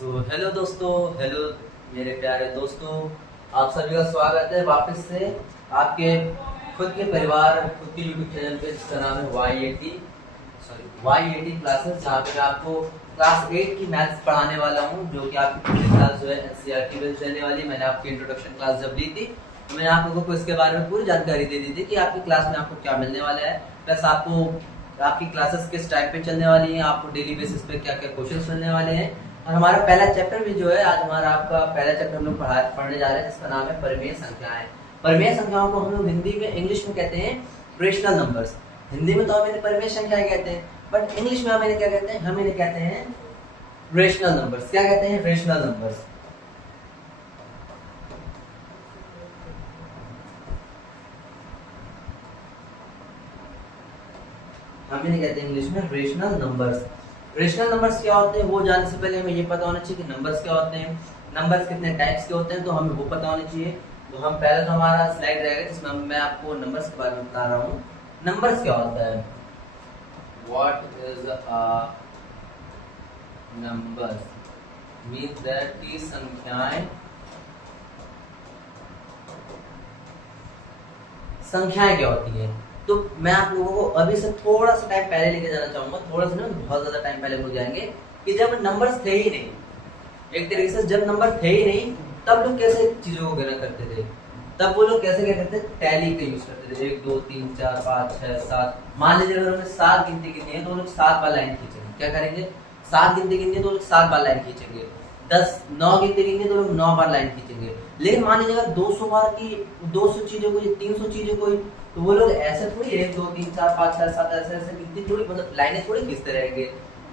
Hello दोस्तों, hello मेरे प्यारे दोस्तों, आप सभी का स्वागत है वापस से आपके खुद के परिवार, खुद के यूट्यूब चैनल पे जिसका नाम है वाई एटी क्लासेस, जहाँ पे मैं आपको क्लास 8 की मैथ्स पढ़ाने वाला हूँ, जो कि आपकी पूरी क्लास जो है एनसीईआरटी बेस्ड रहने वाली है। मैंने आपकी इंट्रोडक्शन क्लास जब ली थी तो मैंने आप लोगों को इसके बारे में पूरी जानकारी दे दी थी कि आपकी क्लास में आपको क्या मिलने वाला है, प्लस आपको आपकी क्लासेस किस टाइम पे चलने वाली हैं, आपको डेली बेसिस पे क्या क्या क्वेश्चंस मिलने वाले हैं। और हमारा पहला चैप्टर भी जो है, आज हमारा आपका पहला चैप्टर हम लोग पढ़ने जा रहे हैं, जिसका नाम है परिमेय संख्याएं। परिमेय संख्याओं को हम लोग हिंदी में, इंग्लिश में कहते हैं रेशनल नंबर्स। हिंदी में तो हम इन्हें परिमेय संख्याएं कहते हैं, बट इंग्लिश में हम इन्हें क्या कहते हैं, हम इन्हें कहते हैं रेशनल नंबर्स। क्या कहते हैं? Rational numbers. हम इन्हें कहते हैं इंग्लिश में रेशनल नंबर्स। रेशनल नंबर्स क्या होते हैं वो जानने से पहले हमें ये पता होना चाहिए कि नंबर्स क्या होते हैं, नंबर्स कितने टाइप्स के होते हैं, तो हमें वो पता होना चाहिए। तो हम पहले तो हमारा स्लाइड रहेगा जिसमें मैं आपको नंबर्स के बारे में बता रहा हूँ। नंबर्स क्या होता है? What is a number? Means that की संख्याएं क्या होती है। तो मैं आप लोगों को अभी से थोड़ा सा टाइम पहले लेके जाना चाहूंगा, थोड़ा सा ना, बहुत ज्यादा टाइम पहले हो जाएंगे, कि जब नंबर्स थे ही नहीं, एक तरीके से जब नंबर थे ही नहीं, तब लोग कैसे चीजों को गिना करते थे। तब वो लोग कैसे क्या करते थे? टैली का यूज करते थे। 1 2 3 4 5 6 7। मान लीजिए अगर हमें 7 गिनती गिननी है तो वो लोग 7 बार लाइन खींचेंगे। क्या करेंगे? 7 गिनती गिननी है तो वो लोग 7 बार लाइन खींचेंगे। 9 गिनती गिननी है तो लोग 9 बार लाइन खींचेंगे। लेकिन मान लीजिए अगर 200 बार की 200 चीजों को, 300 चीजों को, तो वो लोग ऐसे थोड़ी 1 2 3 4 5 6 7 ऐसे ऐसे गिनती थोड़ी, मतलब लाइनें थोड़ी खींचते रहेंगे।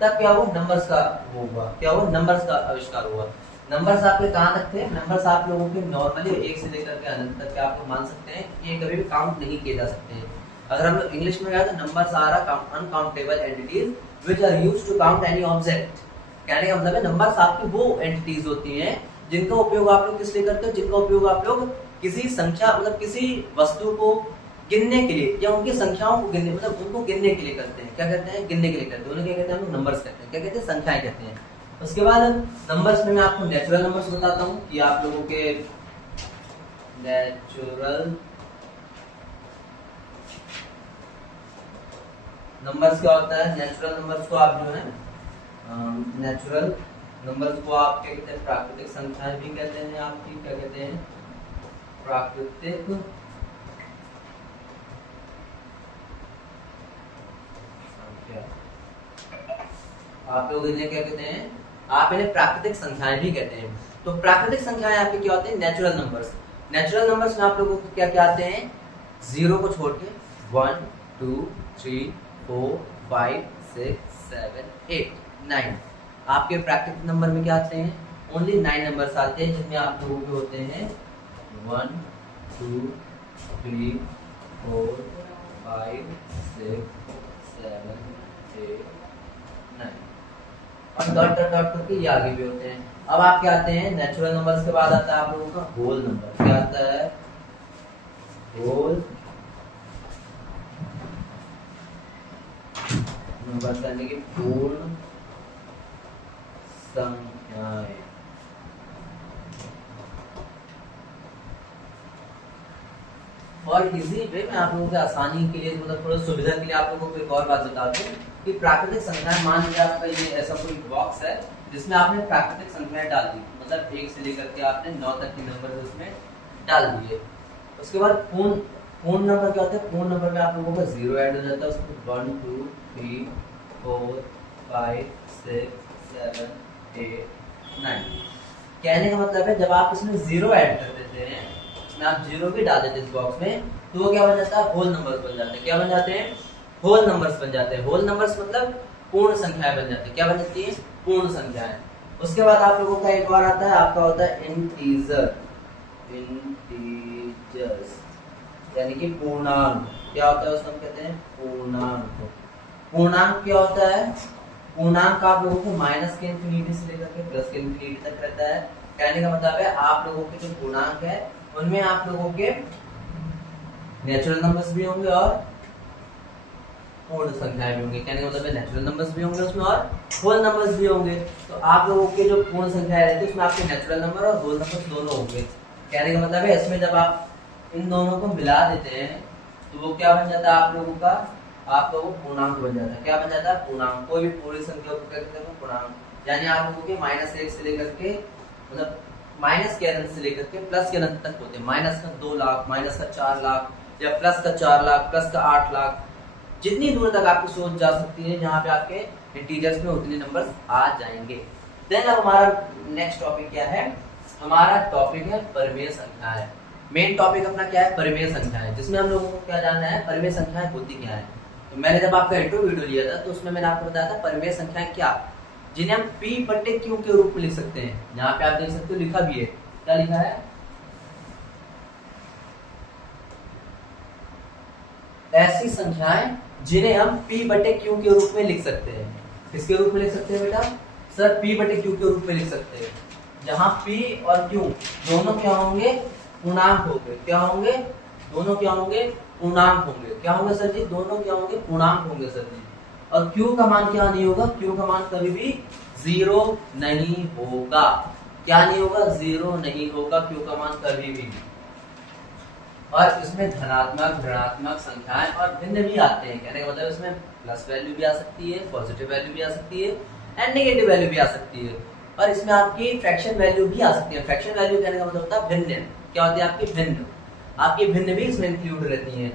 तब क्या हुआ? नंबर्स का वो हुआ। क्या हुआ? नंबर्स का आविष्कार हुआ। नंबर्स आपके कहाँ तक थे? नंबर्स आप लोगों के नॉर्मली 1 से लेकर के अनंत तक के आप लोग मान सकते हैं कि ये कभी भी काउंट नहीं किए जा सकते हैं। अगर हम लोग इंग्लिश में गए तो numbers are uncountable entities which are used to count any object. कहने का मतलब है नंबर्स आपकी वो एंटिटीज होती हैं जिनका उपयोग आप लोग किस लिए करते हो? जिनका उपयोग आप लोग किसी संख्या, मतलब किसी वस्तु को गिनने के लिए, या उनकी संख्याओं को गिनने, मतलब उनको गिनने के लिए करते हैं। क्या कहते हैं? गिनने के लिए करते हैं। उन्हें क्या कहते हैं? हम लोग नंबर्स कहते हैं। क्या कहते हैं? संख्याएं कहते हैं। उसके बाद नंबर्स में मैं आपको नेचुरल नंबर्स बताता हूँ कि आप लोगों के नेचुरल नंबर्स क्या होता है। नेचुरल नंबर्स को आप जो है, नेचुरल नंबर्स को आप क्या कहते हैं? प्राकृतिक संख्याएं भी कहते हैं। आपकी क्या कहते हैं? प्राकृतिक संख्या। आप लोग इन्हें क्या कहते हैं? आप इन्हें प्राकृतिक संख्याएं भी कहते हैं। तो प्राकृतिक संख्याएं आपकी क्या होती है? Natural numbers. नेचुरल नंबर्स में आप लोगों को क्या क्या आते हैं? 0 को छोड़ के 1 2 3 4 5 6 7 8 9। आपके प्राकृतिक नंबर में क्या आते हैं? ओनली 9 नंबर्स आते हैं, जिनमें आप लोगों के होते हैं 1 2 3 4 5 6 7 8 9, और डॉट डॉट डॉट करके ये आगे भी होते हैं। अब आप क्या आते हैं? नेचुरल नंबर्स के बाद आता है आप लोगों का होल नंबर। क्या आता है? होल नंबर यानी कि पूर्ण संख्याएं। और इजी वे में आप लोगों की आसानी के लिए, मतलब थोड़ा सुविधा के लिए आप लोगों को एक और बात बता दूं कि प्राकृतिक संख्याएं, मान लीजिए आपका ये ऐसा कोई बॉक्स है जिसमें आपने प्राकृतिक संख्याएं डाल दी, मतलब 1 से लेकर के आपने 9 तक के नंबर उसमें डाल दिए। उसके बाद पूर्ण नंबर क्या होता है? पूर्ण नंबर में आप लोगों का 0 ऐड हो जाता है उसमें। 1 2 3 4 5 6 7 8 9। कहने का मतलब है जब आप इसमें 0 ऐड कर देते हैं, इसमें आप 0 भी डाल देते हैं इस बॉक्स में, तो वो क्या बन जाता है? होल नंबर्स बन जाते हैं। क्या बन जाते हैं? होल नंबर्स बन जाते हैं। होल नंबर्स मतलब पूर्ण संख्याएं बन जाती है। क्या बन जाती है? पूर्ण संख्याएं। उसके बाद आप लोगों का एक और आता है, आपका होता है इंटीजर। इंटीजर्स यानी कि पूर्णांक। क्या होता है उसको हम कहते हैं? पूर्णांक। पूर्णांक क्या होता है? पूर्णांक आप लोगों को माइनस के इंफिनिटी से लेकर के प्लस के इंफिनिटी तक रहता है। कहने का मतलब है आप लोगों के जो पूर्णांक है उनमें आप लोगों के नेचुरल नंबर्स भी होंगे और पूर्ण संख्याएं भी होंगी, कहने का मतलब नेचुरल नंबर्स भी होंगे उसमें और होल नंबर्स भी होंगे। तो आप लोगों के जो पूर्ण संख्याएं रहती है उसमें आपके नेचुरल नंबर और होल नंबर दोनों होंगे। कहने का मतलब है इसमें जब आप इन दोनों को मिला देते हैं तो वो क्या बन जाता है आप लोगों का, आप लोगों को पूर्णांक बन जाता है। क्या बन जाता है? पूर्णांक। कोई भी पूरी संख्या को क्या कहते हैं? पूर्णांक। यानी आप लोगों के -1 से लेकर के मतलब माइनस के अनंत से लेकर के प्लस के अनंत तक होते हैं। माइनस का 2 लाख, माइनस का 4 लाख या प्लस का 4 लाख, प्लस का 8 लाख, जितनी दूर तक आपकी सोच जा सकती है जहाँ पे आपके इंटीजर्स में उतने नंबर्स आ जाएंगे। देन अब हमारा नेक्स्ट टॉपिक क्या है? हमारा टॉपिक है परिमेय संख्याएं। मेन टॉपिक अपना क्या है? परिमेय संख्याएं, जिसमें हम लोगों को क्या जानना है? परिमेय संख्याएं होती क्या है। तो मैंने जब आपका इंट्रो वीडियो लिया था तो उसमें मैंने आपको बताया था परिमेय संख्याएं क्या, जिन्हें हम P/Q के रूप में लिख सकते हैं। यहाँ पे आप देख सकते हो लिखा भी है, क्या लिखा है? ऐसी संख्याएं जिन्हें हम P/Q के रूप में लिख सकते हैं। किसके रूप में लिख सकते हैं बेटा? सर P/Q के रूप में लिख सकते हैं, जहां P और Q दोनों क्या होंगे? पूर्णांक होंगे। क्या होंगे? दोनों क्या होंगे? पूर्णांक होंगे। क्या होंगे सर जी? दोनों क्या होंगे? पूर्णांक होंगे सर जी। और Q का मान क्या नहीं होगा? Q का मान कभी भी 0 नहीं होगा। क्या नहीं होगा? 0 नहीं होगा Q का मान कभी भी। और इसमें धनात्मक, ऋणात्मक संख्याएं और भिन्न भी आते हैं। कहने का मतलब इसमें प्लस वैल्यू भी आ सकती है, पॉजिटिव वैल्यू भी आ सकती है एंड नेगेटिव वैल्यू भी आ सकती है। और इसमें आपकी फ्रैक्शन वैल्यू भी आ सकती है। फ्रैक्शन वैल्यू कहने का मतलब होता है भिन्न। क्या होती है आपकी? भिन्न। आपकी भिन्न भी इसमें इंक्लूड रहती है।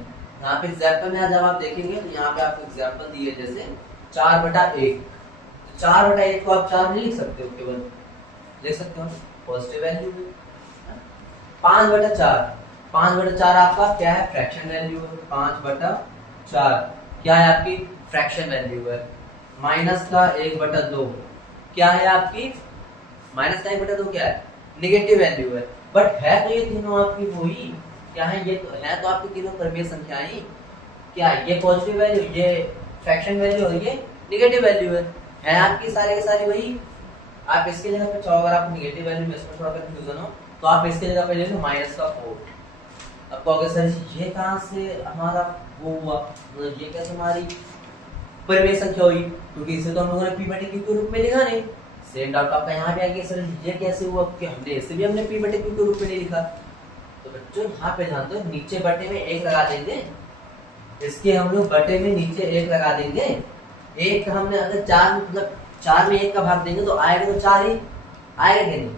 यहाँ पे एग्जाम्पल में जब आप देखेंगे तो यहाँ पे आपको एग्जाम्पल दिए जैसे 4/1। 4/1 को आप 4 नहीं लिख सकते हो, केवल लिख सकते हो पॉजिटिव वैल्यू भी। 5/4, 5/4 आपका क्या है? फ्रैक्शन वैल्यू है। 5/4 क्या है आपकी? फ्रैक्शन वैल्यू है। माइनस का 1/2 क्या है आपकी? माइनस का 1/2 क्या है? नेगेटिव वैल्यू है। बट है तो ये तीनों आपकी वही क्या है? ये तो है तो आपकी तीनों परिमेय संख्याएं। क्या है? ये पॉजिटिव वैल्यू, ये फ्रैक्शन वैल्यू और ये नेगेटिव वैल्यू है आपकी सारे के सारे वही। आप इसके जगह पे चाहो, अगर आपको नेगेटिव वैल्यू में इसमें थोड़ा कंफ्यूजन हो तो आप इसके जगह पे ले लो -4। अब कहोगे सर ये कहाँ से हमारा वो हुआ, मतलब ये कैसे हमारी परिमेय संख्या हुई? क्योंकि इसे तो हम लोगों ने P/Q के रूप में लिखा नहीं। सेम डाउट आपका यहाँ पे आएगा, सर ये कैसे हुआ कि हमने इसे भी हमने P/Q के रूप में नहीं लिखा। तो बच्चों यहाँ पे जानते हो नीचे बटे में 1 लगा देंगे, इसके हम लोग बटे में नीचे 1 लगा देंगे। 1 का हमने अगर 4 मतलब 4 में 1 का भाग देंगे तो आएगा तो 4 ही आएगा कि नहीं?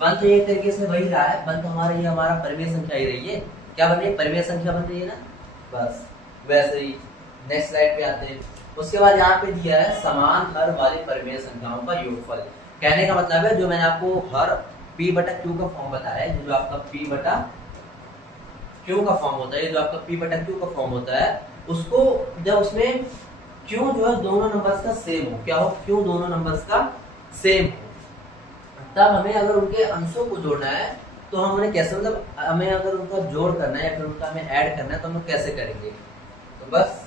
बन तो एक तरीके से वही रहा है, बन तो हमारा ये हमारा परिमेय संख्या ही रही है। क्या बन रही है? परिमेय संख्या बन रही है ना। बस वैसे ही नेक्स्ट स्लाइड पे आते हैं। उसके बाद यहाँ पे दिया है समान हर वाली परिमेय संख्याओं का योगफल। कहने का मतलब है जो मैंने आपको हर P/Q का फॉर्म बताया है, जो आपका P/Q का फॉर्म होता है, जो आपका P/Q का फॉर्म होता है, उसको जब उसमें Q जो है दोनों नंबर्स का सेम हो। क्या हो? Q दोनों नंबर्स का सेम हो, तब हमें अगर उनके अंशों को जोड़ना है तो हम उन्हें कैसे, मतलब हमें अगर उनका जोड़ करना है या फिर उनका हमें ऐड करना है तो हम लोग कैसे करेंगे? तो बस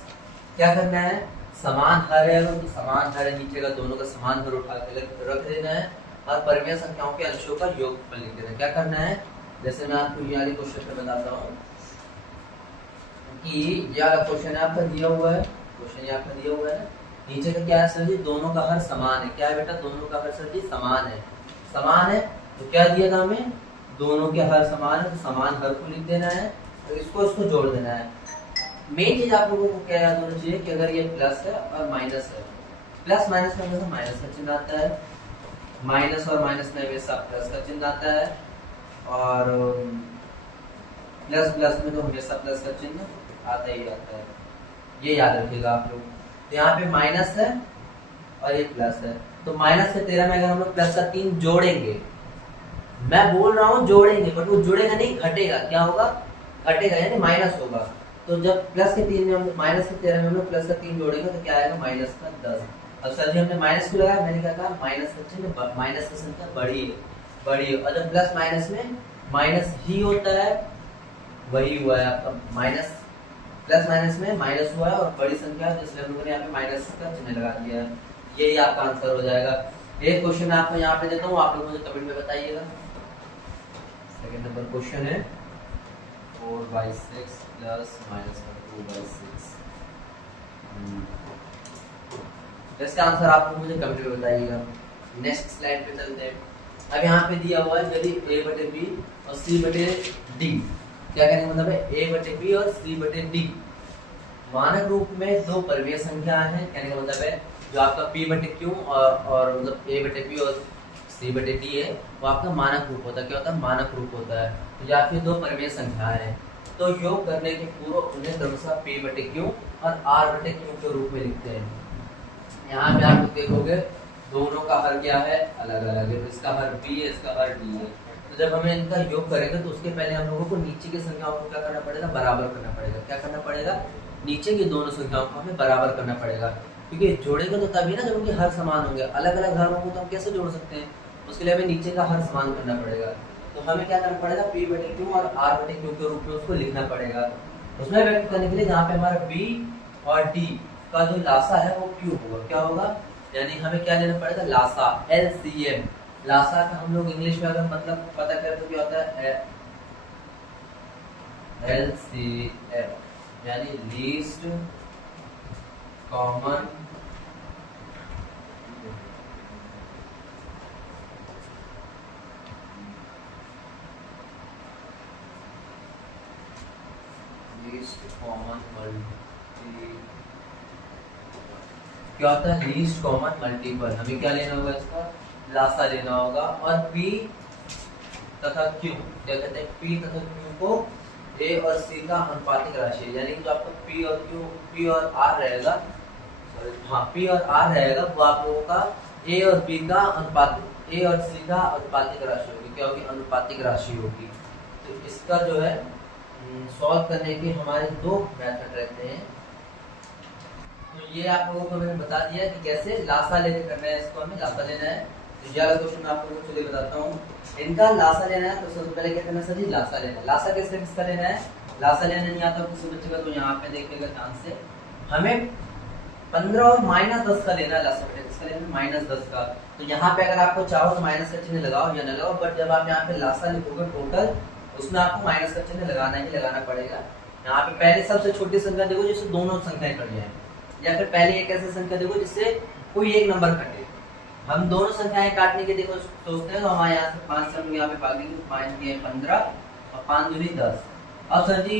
क्या करना है? समान हर है तो समान हर नीचे का दोनों का समान हर उठा के रख देना है और परिमेय संख्याओं के अंशों का योगफल लिख देना है। क्या करना है? जैसे मैं आपको ये वाले क्वेश्चन में बताता हूँ कि ये वाला क्वेश्चन आपका दिया हुआ है, क्वेश्चन ये आपका दिया हुआ है ना, नीचे का क्या है सर जी? दोनों का हर समान है। क्या है बेटा? दोनों का हर सर जी समान है। समान है तो क्या दिया था हमें? दोनों के हर समान है तो समान हर को लिख देना है तो इसको जोड़ देना है। मेन चीज आप लोगों को क्या याद होना चाहिए कि अगर ये प्लस है और माइनस है, प्लस माइनस में हमेशा माइनस का चिन्ह आता है, माइनस और माइनस में हमेशा प्लस का चिन्ह आता है, और प्लस प्लस में तो हमेशा प्लस का चिन्ह आता ही आता है। ये याद रखिएगा आप लोग। तो यहाँ पे माइनस है और ये प्लस है, तो माइनस से 13 में अगर हम लोग प्लस का 3 जोड़ेंगे, मैं बोल रहा हूँ जोड़ेंगे बट वो जुड़ेगा नहीं, घटेगा। क्या होगा? घटेगा, यानी माइनस होगा। तो जब प्लस के 3 में हम माइनस के 13 में हम लोग प्लस का 3 जोड़ेंगे तो क्या आएगा? माइनस का 10। अब सर जी हमने माइनस क्यों लगाया? मैंने क्या कहा? माइनस का चिन्ह, माइनस की संख्या बड़ी है और जब प्लस माइनस में माइनस ही होता है, वही हुआ है आपका माइनस। प्लस माइनस में माइनस हुआ है और बड़ी संख्या है, इसलिए हम लोगों ने यहाँ पे माइनस का चिन्ह लगा दिया है। यही आपका आंसर हो जाएगा। एक क्वेश्चन मैं आपको यहाँ पे देता हूँ, आप लोग मुझे कमेंट में बताइएगा। सेकंड नंबर क्वेश्चन है 4/6 प्लस माइनस 2/6। इसका आंसर आप मुझे कमेंट में बताइएगा। नेक्स्ट स्लाइड पे चलते हैं। अब यहाँ पे दिया हुआ है यदि a बटे b और c बटे d, क्या कहने का मतलब है a बटे b और c बटे d मानक रूप में दो परिमेय संख्या है। कहने का मतलब है जो आपका p बटे q और मतलब a बटे b और c बटे d है वो आपका मानक रूप होता है। क्या होता है? मानक रूप होता है। तो या फिर दो परिमेय संख्याएं हैं तो योग करने के पूर्व उन्हें क्रमशः p बटे q और r बटे q के रूप में लिखते हैं। यहाँ पे आप लोग देखोगे दोनों का हर क्या है? अलग अलग है। तो इसका हर b है, इसका हर d है। तो जब हमें इनका योग करेंगे तो उसके पहले हम लोगों को नीचे की संख्याओं को क्या करना पड़ेगा? बराबर करना पड़ेगा। क्या करना पड़ेगा? नीचे की दोनों संख्याओं को हमें बराबर करना पड़ेगा, क्योंकि जोड़ेंगे तो तभी ना जब उनके हर समान होंगे। अलग अलग हर होंगे तो हम कैसे जोड़ सकते हैं? उसके लिए हमें नीचे का हर समान करना पड़ेगा। तो हमें क्या करना पड़ेगा? p बटे q और r बटे q के रूप में उसको लिखना पड़ेगा। उसमें व्यक्त करने के लिए जहाँ पे हमारा b और d का जो लासा है वो q होगा। क्या होगा? यानी हमें क्या लेना पड़ेगा? लासा, LCM। लासा का हम लोग इंग्लिश में अगर मतलब पता करें तो क्या होता है? LCM यानी लीस्ट कॉमन क्या होता है? Least common multiple. हमें क्या लेना होगा? इसका लासा लेना होगा। और p तथा q, क्या कहते हैं? p तथा q को a और c का अनुपातिक राशि, यानी कि जो आपको p और r रहेगा, हाँ p और r रहेगा वो आप लोगों का a और b का अनुपातिक, a और c का अनुपातिक राशि होगी। क्या होगी? अनुपातिक राशि होगी। तो इसका जो है सॉल्व करने के हमारे दो मेथड रहते हैं। तो ये आप लोगों को मैंने बता दिया कि कैसे लासा लेके करना है। इसको हमें लासा लेना है। तो ये वाला क्वेश्चन मैं आप लोगों को चलिए बताता हूँ। इनका लासा लेना है तो सबसे पहले क्या करना है? सर जी लासा लेना है। लासा कैसे किसका लेना है? लासा लेना नहीं आता किसी बच्चे का तो यहाँ पे देखिएगा ध्यान से, हमें 15 और -10 का लेना है लासा। किसका लेना है? -10 का। तो यहाँ पे अगर आपको चाहो तो माइनस का चिन्ह लगाओ या न लगाओ, बट जब आप यहाँ पे लासा लिखोगे टोटल उसमें आपको माइनस का चिन्ह लगाना ही लगाना पड़ेगा। यहाँ पे पहले सबसे छोटी संख्या देखो जिससे दोनों संख्याएं कट जाए, या फिर पहले एक ऐसी संख्या देखो जिससे कोई एक नंबर कटे। हम दोनों संख्याएं काटने के देखो सोचते हैं तो हमारे यहाँ से 5 से हम यहाँ पे भाग देंगे। 5 के 15 और 5 दूनी 10। अब सर जी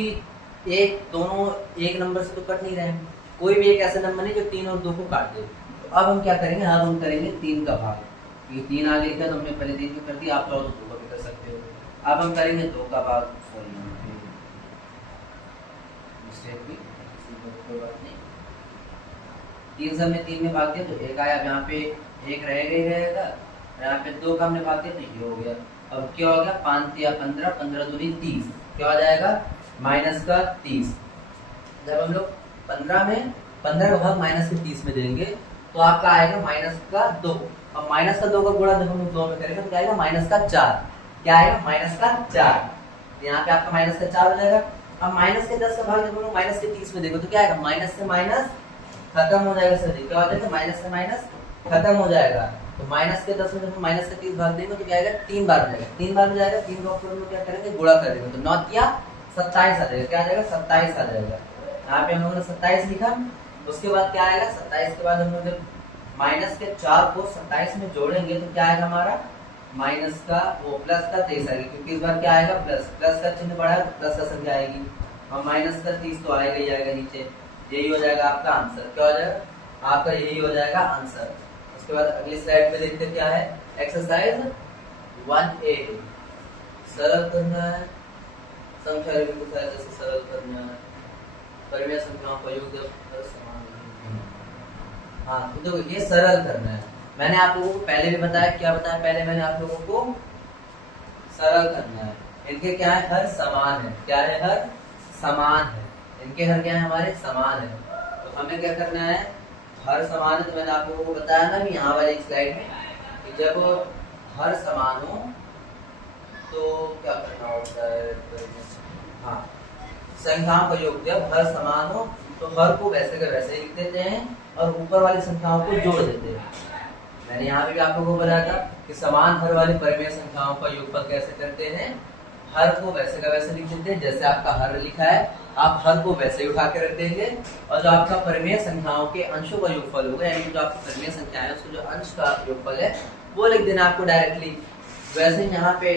एक दोनों एक नंबर से तो कट नहीं रहे, कोई भी एक ऐसा नंबर नहीं जो 3 और 2 को काट दे। तो अब हम क्या करेंगे? अब हम करेंगे 3 का भाग। ये 3 आगे लिखा तो हमने पहले 3 को कर दिया, आप चाहो तो 2 का भी कर सकते हो। अब हम करेंगे 2 का भाग। कोई बात नहीं, 3 से हमने 3 में भाग दिया तो 1 आया। अब यहाँ पे 1 रहेगा ही रहेगा। यहाँ पे 2 का हमने भाग दिया तो ये हो गया। अब क्या हो गया? 5 या 15, 15 दूनी 30। क्या हो जाएगा? माइनस का 30। जब हम लोग 15 का भाग माइनस के 30 में देंगे तो आपका आएगा माइनस का 2। अब माइनस का 2 का गुणा जब हम लोग 2 में करेंगे तो क्या आएगा? माइनस का 4। क्या आएगा? माइनस का 4। यहाँ पे आपका माइनस का 4 हो जाएगा। अब माइनस के 10 का भाग जब हम लोग माइनस के 30 में देखो तो क्या आएगा? माइनस से माइनस खत्म हो जाएगा। सर जी क्या हो जाएगा? माइनस से माइनस खत्म हो जाएगा। तो माइनस के 10 में जब हम माइनस के 30 भाग देंगे तो क्या आएगा? 3 बार हो जाएगा। 3 बार हो जाएगा। 3 को हम लोग क्या करेंगे? गुणा कर देंगे तो 9 या 27 आ जाएगा। क्या आ जाएगा? 27 आ जाएगा। यहाँ पे हम लोगों ने 27 लिखा। उसके बाद क्या आएगा? 27 के बाद हम लोग जब माइनस के 4 को 27 में जोड़ेंगे तो क्या आएगा हमारा? माइनस का वो प्लस का 23 आएगा, क्योंकि इस बार क्या आएगा? प्लस। प्लस का चिन्ह बढ़ा है तो प्लस का संख्या आएगी। और माइनस का 30 तो आएगा ही आएगा नीचे। यही हो जाएगा आपका आंसर। क्या हो जाएगा? आपका यही हो जाएगा आंसर। उसके बाद अगली स्लाइड पे देखते क्या है? Exercise 1A। सरल करना है, संख्या की सहायता से सरल करना है। परिमेय संख्याओं का योग समान। हाँ तो देखो ये सरल करना है। मैंने आप लोगों को पहले भी बताया, क्या बताया पहले मैंने आप लोगों को? सरल करना है। इनके क्या है? हर समान है। क्या है? हर समान है। इनके हर क्या है? हमारे समान है। तो हमें क्या करना है? हर समान है। तो मैंने आप लोगों को बताया ना कि यहाँ वाली स्लाइड में कि जब हर समान हो तो क्या करना होता है? हाँ, संख्याओं का योग जब हर समान हो तो हर को वैसे का वैसे लिख देते हैं और ऊपर वाली संख्याओं को जोड़ देते हैं। मैंने यहाँ पे भी आप लोगों को बताया था कि समान हर वाली परिमेय संख्याओं का योगफल कैसे करते हैं? हर को वैसे का वैसे लिख देते हैं, जैसे आपका हर लिखा है आप हर को वैसे ही उठा के रख देंगे, और जो आपका परिमेय संख्याओं के अंशों का योगफल होगा, यानी जो आपका परिमेय संख्या है उसको जो अंश का योगफल है वो लिख देना आपको डायरेक्टली। वैसे ही यहाँ पे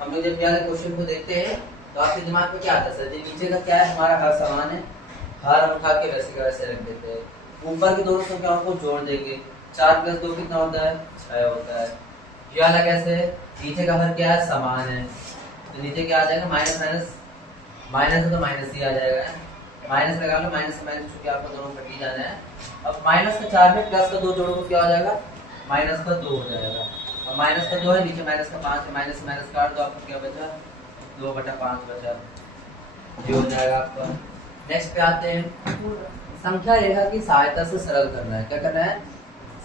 हम लोग जब क्वेश्चन को देखते हैं तो आपके दिमाग में क्या आता है, सर जी नीचे का क्या है, हमारा हर समान है, हर हम उठा के वैसे का वैसे रख देते हैं, ऊपर की दोनों संख्याओं को जोड़ देंगे, 4 + 2 कितना होता है, 6 होता है। ये वाला कैसे, नीचे का हर क्या है, समान है, तो नीचे क्या आ जाएगा, माइनस माइनस माइनस है तो माइनस ही आ जाएगा, माइनस लगा लो, माइनस से माइनस चूंकि आपको दोनों कट ही जाना है। अब माइनस का 4 में प्लस का 2 जोड़ो तो क्या हो जाएगा, माइनस का 2 हो जाएगा, और माइनस का 2 है, नीचे माइनस का 5 है, माइनस से माइनस काट दो, आपको क्या बचा, 2/5 बचा, ये हो जाएगा आपका। नेक्स्ट पे आते हैं, संख्या रेखा की सहायता से सरल करना है। क्या करना है,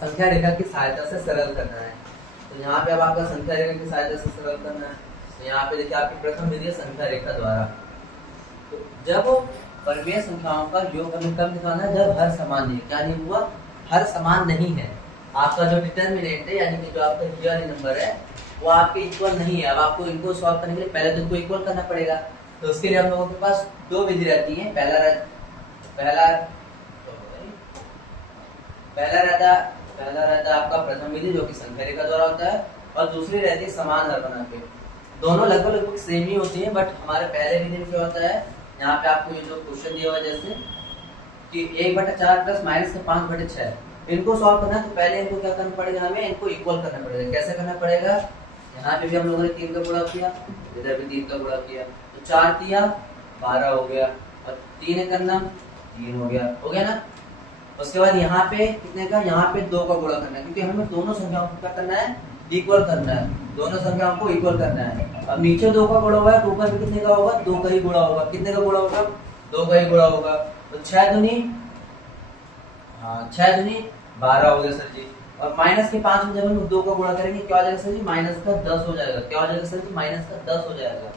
संख्या रेखा की सहायता से सरल करना है। तो यहाँ पे अब आपका संख्या रेखा की सहायता से सरल करना है, तो यहाँ पे देखिए आपकी प्रथम विधि है संख्या रेखा द्वारा। तो जब परिमेय संख्याओं का योग हमें कब निकालना है, जब हर समान नहीं, क्या नहीं हुआ, हर समान नहीं है, आपका जो डिटर्मिनेंट है यानी कि जो आपका ये वाली नंबर है वो आपके इक्वल नहीं है। अब आपको इनको सॉल्व करने के लिए पहले तो इनको इक्वल करना पड़ेगा, तो उसके लिए हम लोगों के पास 2 विधि रहती है। पहला रहता है आपका प्रथम विधि जो कि संख्या रेखा द्वारा होता है, और दूसरी रहती है समान हर बना के। दोनों लगभग सेम ही होती है, बट हमारे पहले विधि में क्या होता है, यहाँ पे आपको ये जो क्वेश्चन दिया हुआ है जैसे कि 1/4 प्लस माइनस का 5/6, इनको सॉल्व करना है तो पहले इनको क्या करना पड़ेगा, हमें इनको इक्वल करना पड़ेगा। कैसे करना पड़ेगा, यहाँ पे भी हम लोगों ने 3 का गुणा किया, इधर भी 3 का गुणा किया, तो 4 तिया 12 हो गया, और 3 करना 3 हो गया ना। उसके बाद यहाँ पे कितने का, यहाँ पे 2 का गुणा करना है, क्योंकि हमें दोनों संख्याओं को क्या करना है, इक्वल करना है, दोनों संख्याओं को इक्वल करना है। अब नीचे 2 का गुणा हुआ है तो ऊपर भी कितने का होगा, 2 का ही गुणा होगा। कितने का गुणा होगा, 2 का ही गुणा होगा, तो 6 दूनी 12 हो गया सर जी। और माइनस के 5 में जब हम 2 का गुणा करेंगे क्या हो जाएगा सर जी, माइनस का 10 हो जाएगा। क्या हो जाएगा सर जी, माइनस का 10 हो जाएगा।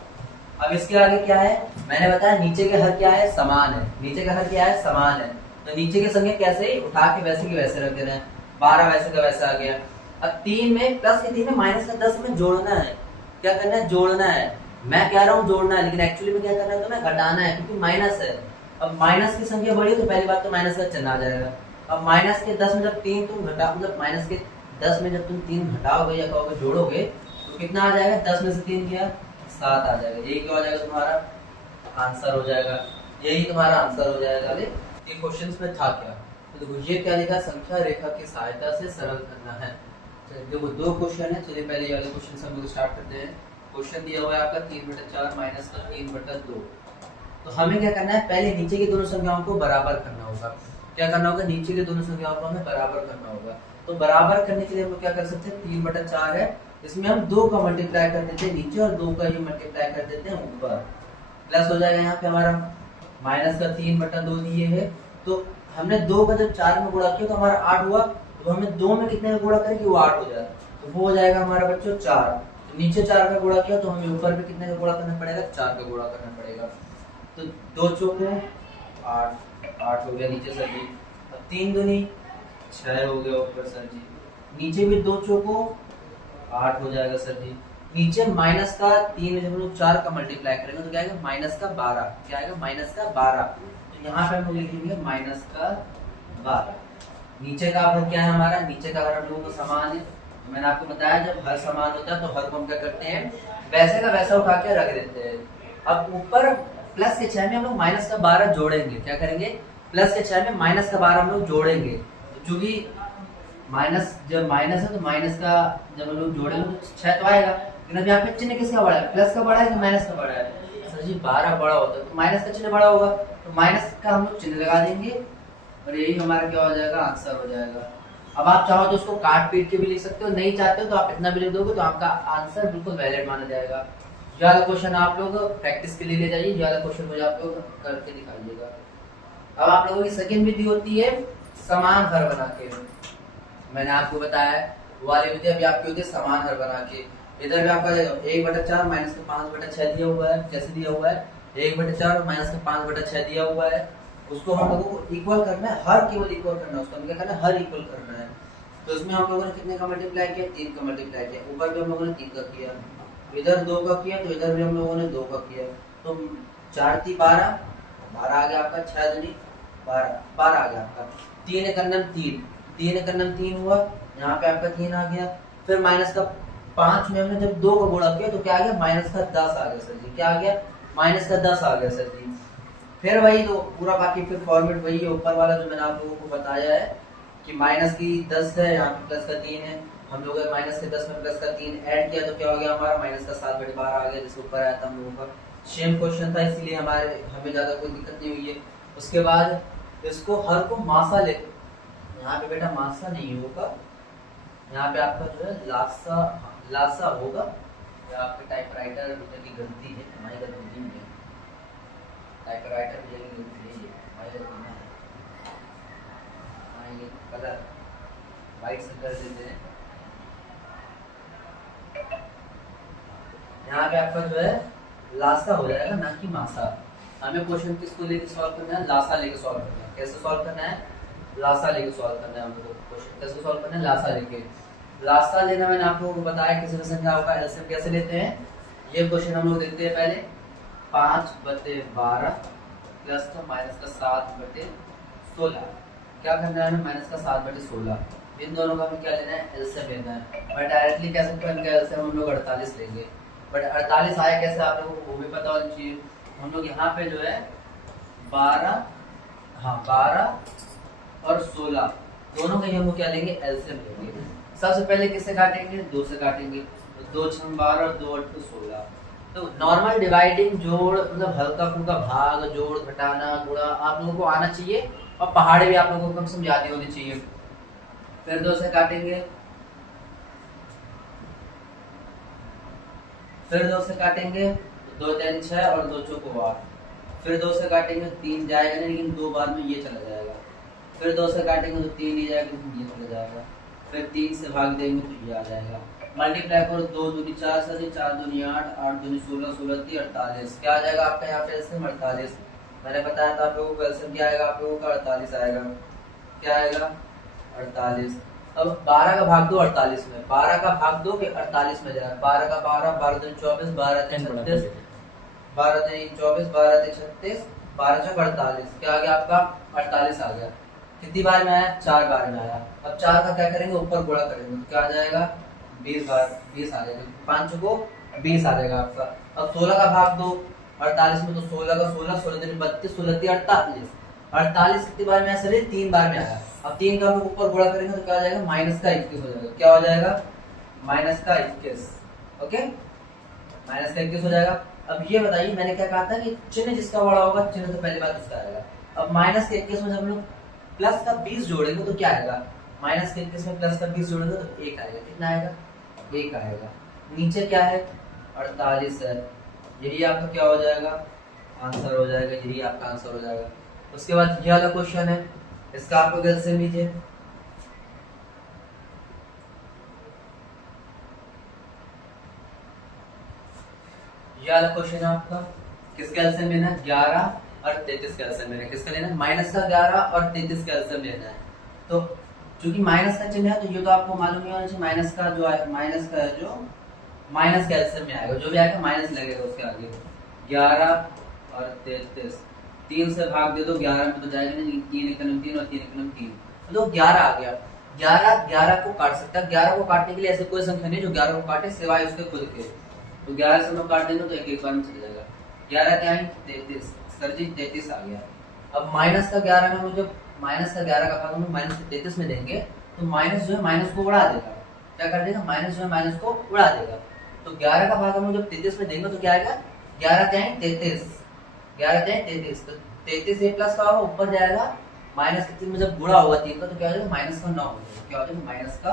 अब इसके आगे क्या है, मैंने बताया नीचे के हर क्या है, समान है, नीचे का हर क्या है, समान है, तो नीचे के संख्या कैसे ही उठा के वैसे की वैसे रख देना है, 12 वैसे का वैसा आ गया। अब 3 में प्लस के 3 में माइनस का 10 में जोड़ना है, क्या करना है, जोड़ना है। मैं कह रहा हूँ जोड़ना है, लेकिन एक्चुअली में क्या करना है, तो मैं घटाना है, क्योंकि माइनस है। अब माइनस की संख्या बढ़ी तो पहली बात तो माइनस का चिन्ह आ जाएगा। अब माइनस के 10 में जब 3 तुम घटा, मतलब माइनस के 10 में जब तुम 3 घटाओगे या कहोगे जोड़ोगे तो कितना आ जाएगा, 10 में से 3 गया 7 आ जाएगा। यही क्या हो जाएगा, तुम्हारा आंसर हो जाएगा, यही तुम्हारा आंसर हो जाएगा। ये क्वेश्चंस में था क्या, तो देखो ये क्या लिखा, संख्या रेखा की सहायता से सरल करना है। देखो 2 क्वेश्चन है, चलिए पहले ये वाले क्वेश्चन से हम लोग स्टार्ट करते हैं। क्वेश्चन दिया हुआ है आपका 3/4 माइनस का 3/2। तो हमें क्या करना है, पहले नीचे की दोनों संख्याओं को बराबर करना होगा। क्या करना होगा, नीचे की दोनों संख्याओं को हमें बराबर करना होगा। तो बराबर करने के लिए हम लोग क्या कर सकते हैं, 3/4 है, इसमें हम 2 का मल्टीप्लाई कर देते हैं नीचे और 2 का ही मल्टीप्लाई कर देते हैं ऊपर, प्लस हो जाएगा यहाँ पे हमारा माइनस का 3/2 दिए है। तो हमने 2 का जब 4 में गुणा किया तो हमारा 8 हुआ, तो हमें 2 में कितने का गुणा करें कि वो 8 हो जाए, तो वो हो जाएगा हमारा बच्चों 4। तो नीचे 4 का गुणा किया तो हमें ऊपर भी कितने का गुणा करना पड़ेगा, 4 का गुणा करना पड़ेगा। तो 2 चौके 8 हो गया नीचे सर जी, 3 दूनी 6 हो गया ऊपर सर जी, नीचे भी 2 चौको 8 हो जाएगा सर जी। नीचे माइनस का 3 जब हम लोग 4 का मल्टीप्लाई करेंगे तो क्या आएगा, माइनस का 12, क्या आएगा, माइनस का 12। तो यहाँ पे हम लोग लिखेंगे माइनस का 12। नीचे का हर क्या है हमारा, नीचे का हर हम लोगों को समान है। तो मैंने आपको बताया जब हर समान होता है तो हर को हम क्या करते हैं, वैसे का वैसा उठा के रख देते हैं। अब ऊपर प्लस के 6 में हम लोग माइनस का 12 जोड़ेंगे, क्या करेंगे, प्लस के 6 में माइनस का 12 हम लोग जोड़ेंगे। चूंकि माइनस जब माइनस है तो माइनस का जब हम लोग जोड़ेंगे तो 6 तो आएगा, लेकिन अब यहाँ पे चिन्ह किसका बड़ा है, प्लस का बड़ा है कि माइनस का बड़ा है, सर जी 12 बड़ा होता है तो माइनस का चिन्ह बड़ा होगा, तो माइनस का हम लोग चिन्ह लगा देंगे और यही हमारा क्या हो जाएगा, आंसर हो जाएगा। अब आप चाहो तो उसको काट पीट के भी लिख सकते हो, नहीं चाहते हो तो आप इतना भी लिख दोगे तो आपका आंसर बिल्कुल वैलिड माना जाएगा। ये वाला क्वेश्चन आप लोग प्रैक्टिस के लिए ले जाइए, ये वाला क्वेश्चन मुझे आप लोग करके दिखाइएगा। अब आप लोगों की सेकंड विधि होती है समान हर बना के। मैंने आपको बताया वो वाली विधि अभी आपकी होती है समान हर बना के। इधर भी आपका 1/4 माइनस का 5/6 दिया हुआ है, कैसे दिया हुआ है, 1/4 माइनस का 5/6 दिया हुआ है, उसको हम लोगों को इक्वल करना है, हर केवल इक्वल करना है, उसको हम क्या करना है, हर इक्वल करना है। तो इसमें हम लोगों ने कितने का मल्टीप्लाई किया, 3 का मल्टीप्लाई किया, ऊपर भी हम लोगों ने 3 का किया, इधर 2 का किया तो इधर भी हम लोगों ने 2 का किया, तो 4 × 3 = 12, 12 आ गया आपका, 6 दूनी 12, 12 आ गया आपका। 3 × 9 = 3, 3 × 9 = 3 हुआ, यहाँ पे आपका 3 आ गया। फिर माइनस का 5 में हमने जब 2 का गुणा किया तो क्या आ गया, माइनस का 10 आ गया सर जी। क्या आ गया, माइनस का 10 आ गया सर जी। फिर वही तो पूरा बाकी फिर फॉर्मेट वही है ऊपर वाला जो मैंने आप लोगों को बताया है कि माइनस की 10 है, यहाँ पे प्लस का 3 है, हम लोग माइनस के 10 में प्लस का 3 ऐड किया तो क्या हो गया हमारा, माइनस का 7/12 आ गया, जिसके ऊपर आया था हम लोगों का। सेम क्वेश्चन था, इसीलिए हमें ज्यादा कोई दिक्कत नहीं हुई है। उसके बाद इसको हर को मासा ले, यहाँ पे बेटा मासा नहीं होगा, यहाँ पे आपका जो है लासा होगा। आपके टाइपराइटर की गलती है, हमारी गलती नहीं है, टाइपराइटर की गलती है, हमारी गलती नहीं है। ये कलर वाइट से कर देते हैं। यहाँ पे आपका जो है लासा हो जाएगा, ना कि मासा। हमें क्वेश्चन किसको लेके सॉल्व करना है, लासा लेके सॉल्व करना है। कैसे सॉल्व करना है, लासा लेके सॉल्व करना है। हमको क्वेश्चन कैसे सॉल्व करना है, लासा लेके। लासा लेना मैंने आप लोगों को बताया किसी ने समझा होगा। एलसीएम कैसे लेते हैं, ये क्वेश्चन हम लोग देखते हैं पहले। 5/12 प्लस तो माइनस का 7/16, क्या करना है हमें, माइनस का 7/16। इन दोनों का हमें क्या लेना है, एलसीएम लेना है। मैं डायरेक्टली कह सकते हैं इनका एलसीएम हम लोग 48 लेंगे, बट 48 आया कैसे आप लोगों को वो भी पता होना चाहिए। हम लोग यहाँ पे जो है 12 और 16 दोनों का ही हम लोग क्या लेंगे, एलसीएम लेंगे। सबसे पहले किससे काटेंगे, 2 से काटेंगे, तो 2 × 6 = 12 और 2 × 8 = 16। तो नॉर्मल डिवाइडिंग, जोड़ मतलब हल्का फुल्का भाग, जोड़ घटाना गुणा आप लोगों को आना चाहिए, और पहाड़े भी आप लोगों को कम से कम याद होनी चाहिए। फिर 2 से काटेंगे, फिर 2 से काटेंगे, 2 × 3 = 6 और 2 × 4 = 8। फिर 2 से काटेंगे, 3 जाएगा नहीं, लेकिन 2 बार में ये चला जाएगा। फिर 2 से काटेंगे तो 3 नहीं जाएगा, लेकिन ये चला जाएगा। फिर 3 से भाग देंगे तो ये आ जाएगा। मल्टीप्लाई करो, 2 दूनी 4 से, 4 दूनी 8, 8 दूनी 16, 16 × 48। क्या आ जाएगा आपका यहाँ पे एलसीएम, 48। मैंने बताया था आप लोगों को एलसीएम क्या आएगा, आप लोगों का 48 आएगा। क्या आएगा, 48। अब 12 का भाग दो 48 में, 12 का भाग दो कि 48 में जाए। 12 का 12, 12 दूनी 24, 12 × 36, 12 दूनी 24, 12 × 36, 12 × 48। क्या आ गया आपका, 48 आ गया। कितनी बार में आया, 4 बार में आया। अब 4 का क्या करेंगे, ऊपर गुणा करेंगे, क्या आ जाएगा, 20 बार, 20 आ जाएगा। 5 को 20 आ जाएगा आपका। अब 16 का भाग दो 48 में, तो 16 का 16, 16 दूनी 32, 16 × 48। 48 कितनी बार में आया सर, 3 बार में आया। अब 3 का हम लोग ऊपर गुणा करेंगे तो क्या हो जाएगा, -21 हो जाएगा। क्या हो जाएगा, -21। ओके, -21 हो जाएगा। अब ये बताइए, मैंने क्या कहा था कि चिन्ह जिसका बड़ा होगा, चिन्ह तो पहली बात उसका आएगा। अब -21 में जब हम लोग प्लस का 20 जोड़ेंगे तो क्या आएगा, -21 में प्लस का 20 जोड़ेंगे तो 1 आएगा। कितना आएगा, 1 आएगा। नीचे क्या है, 48 है। यही आपका क्या हो जाएगा, आंसर हो जाएगा। यही आपका आंसर हो जाएगा। उसके बाद ये वाला क्वेश्चन है, इसका आपको एलसीएम लीजिए। ये वाला क्वेश्चन है आपका, किसका एलसीएम लेना है, 11 और 33 का एलसीएम लेना है। किसका लेना है, माइनस का 11 और 33 का एलसीएम लेना है। तो चूंकि माइनस का चिन्ह है तो ये तो आपको मालूम ही होना चाहिए, माइनस का जो है, माइनस का है जो माइनस का एलसीएम में आएगा, जो भी आएगा माइनस लगेगा उसके आगे। 11 और 33, 3 से भाग दे दो 11 में तो जाएगा नहीं, 3 × 3 और 3 × 3, तो 11 आ गया। 11 को काट सकता है। 11 को काटने के लिए ऐसी कोई संख्या नहीं जो 11 को काटे सिवाय उसके खुद के। तो 11 से हम लोग काट देंगे तो एक बार में चल जाएगा। 11 क्या है, 33। सर जी 33 आ गया। अब माइनस का 11 में मुझे माइनस का 11 का भाग हम लोग माइनस के 33 में देंगे तो माइनस जो है माइनस को उड़ा देगा। क्या कर देगा, माइनस जो है माइनस को उड़ा देगा। तो 11 का भाग हम लोग जब 33 में देंगे तो क्या आएगा, 11 क्या है 33, 11 क्या है 33। तो 33 एक प्लस का होगा, ऊपर जाएगा माइनस के 3 में जब गुणा होगा 3 का तो क्या हो जाएगा, माइनस का 9 हो जाएगा। क्या हो जाएगा, माइनस का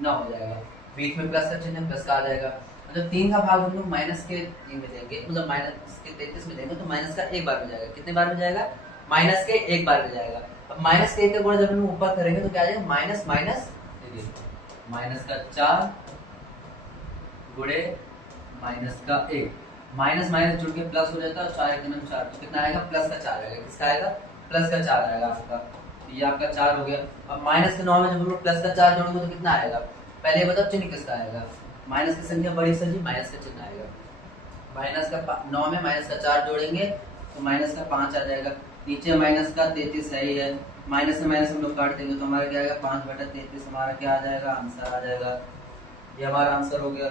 9 हो जाएगा। बीच में प्लस का चिन्ह, प्लस का आ जाएगा। मतलब 3 का भाग हम लोग माइनस के 3 में देंगे, मतलब माइनस के 33 में देंगे तो माइनस का 1 बार में जाएगा। कितने बार में जाएगा, माइनस के 1 बार में जाएगा। अब माइनस के 1 का गुणा जब हम ऊपर करेंगे तो क्या आ जाएगा, माइनस माइनस माइनस का 4 गुणे माइनस का 1, माइनस माइनस जुड़ के प्लस हो जाता है। 4 × 4 तो कितना आएगा, प्लस का 4 आएगा। किसका आएगा, प्लस का 4 आएगा आपका। ये आपका 4 हो गया। अब माइनस के 9 में जब हम लोग प्लस का 4 जोड़ेंगे तो कितना आएगा, पहले बताओ चिन्ह किसका आएगा, माइनस की संख्या बड़ी सर जी, माइनस का चिन्ह आएगा। माइनस का 9 में माइनस का 4 जोड़ेंगे तो माइनस का 5 आ जाएगा। नीचे माइनस का 33 है ही है, माइनस से माइनस हम लोग काट देंगे तो हमारा क्या आएगा 5/33 हमारा क्या आ जाएगा, आंसर आ जाएगा। ये हमारा आंसर हो गया।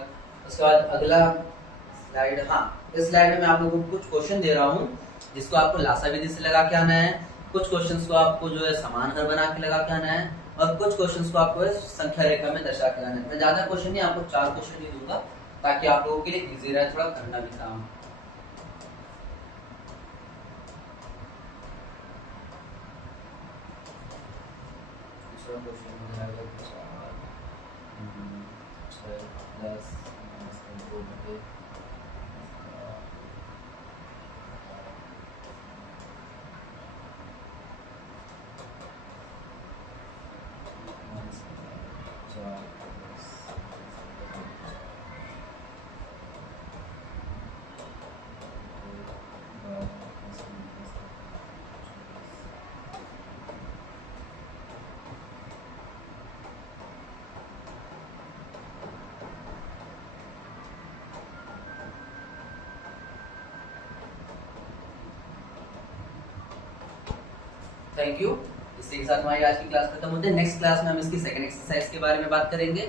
उसके बाद अगला स्लाइड, हाँ इस स्लाइड में मैं आप लोगों को कुछ क्वेश्चन दे रहा हूँ जिसको आपको लासा विधि से लगा के आना है, कुछ क्वेश्चंस को आपको जो है समान हर बना के लगा के आना है, और कुछ क्वेश्चंस को आपको संख्या रेखा में दर्शा के आना है। मैं ज्यादा क्वेश्चन नहीं, आपको 4 क्वेश्चन ही दूंगा ताकि आप लोगों के लिए इजी रहे थोड़ा करना भी काम। दूसरा क्वेश्चन हो जाएगा 4 6 10 -2 थैंक यू। इसी के साथ हमारी आज की क्लास खत्म होती है। नेक्स्ट क्लास में हम इसकी सेकंड एक्सरसाइज के बारे में बात करेंगे।